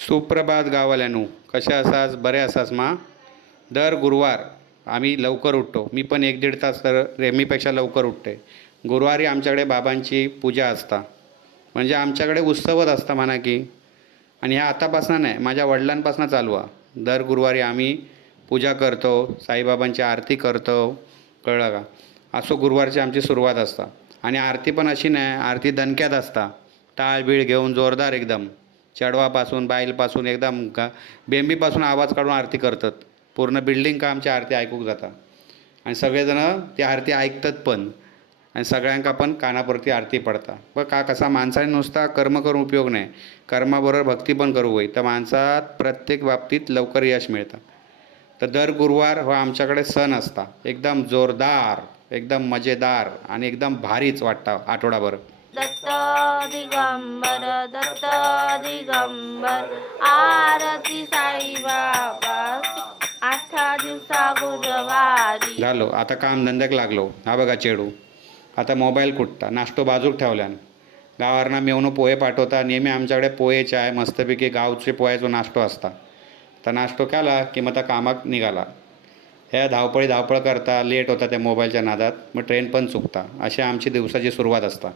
सुप्रभात गाववाल्यांनो, कशा आसास? बरे आसास मा? दर गुरुवार आम्ही लवकर उठतो. मी पण 1-1.5 तास तर रेमीपेक्षा लवकर उठते. गुरुवारी आमच्याकडे बाबांची पूजा असता, म्हणजे आमच्याकडे उत्सवच असता म्हणा की. आणि ह्या आतापासून नाही, माझ्या वडिलांपासून चालू आहे. दर गुरुवारी आम्ही पूजा करतो, साईबाबांची आरती करतो, कळलं का? असो गुरुवारची आमची सुरुवात असता. आणि आरती पण अशी नाही, आरती दणक्यात असता, टाळ बीळ घेऊन जोरदार एकदम. चढवापासून बाईलपासून एकदम बेंबीपासून आवाज काढून आरती करतात. पूर्ण बिल्डिंग का आमची आरती ऐकूक जाता. आणि सगळेजण ती आरती ऐकतात पण. आणि सगळ्यांका पण कानापुरती आरती पडता. पण का कसा माणसाने नुसता कर्म करून उपयोग नाही, कर्माबरोबर भक्ती पण करू होई तर माणसात प्रत्येक बाबतीत लवकर यश मिळतं. तर दर गुरुवार हा आमच्याकडे सण असता, एकदम जोरदार, एकदम मजेदार आणि एकदम भारीच वाटतं आठवडाभर. दत्त दिगंबर दत्त दिगंबर आरती साईबाबा 8 दिवसा गुरुवारी. झालो आता कामधंद्याक लागलो. हा बघा चेडू आता मोबाईल कुठता, नाश्तो बाजूक ठेवल्यान. गावावरनं मेवणं पोहे पाठवता. नेहमी आमच्याकडे पोहे चाय मस्तपैकी गावचे पोह्याचा नाश्तो असता. तर नाश्तो केला की मग त्या कामाक निघाला. ह्या धावपळ करता लेट होता त्या मोबाईलच्या नादात, मग ट्रेन पण चुकता. अशी आमची दिवसाची सुरुवात असता.